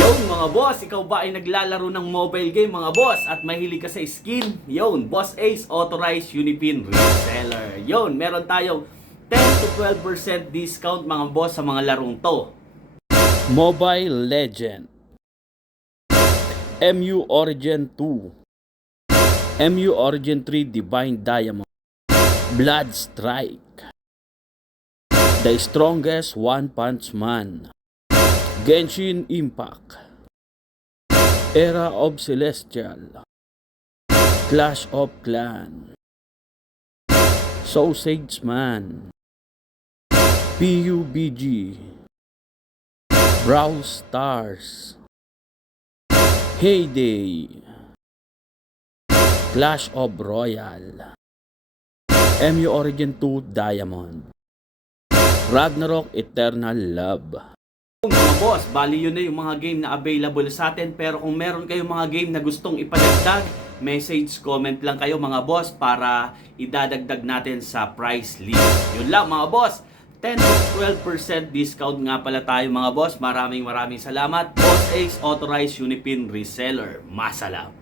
Yon mga boss, ikaw ba ay naglalaro ng mobile game mga boss at mahilig ka sa skin? Yon, Boss Ace Authorized Unipin Reseller. Yon, meron tayong 10 to 12% discount mga boss sa mga larong to. Mobile Legend MU Origin 2 MU Origin 3 Divine Diamond Blood Strike The Strongest One Punch Man Genshin Impact. Era of Celestial. Clash of Clan. Sausage Man. PUBG Brawl Stars. Heyday. Clash of Royal. MU Origin 2 Diamond. Ragnarok Eternal Love boss, bali yun na yung mga game na available sa atin. Pero kung meron kayong mga game na gustong ipadagdag, message, comment lang kayo mga boss para idadagdag natin sa price list. Yun lang mga boss. 10 to 12% discount nga pala tayo mga boss. Maraming maraming salamat. Boss Ace Authorized Unipin Reseller. Masalam.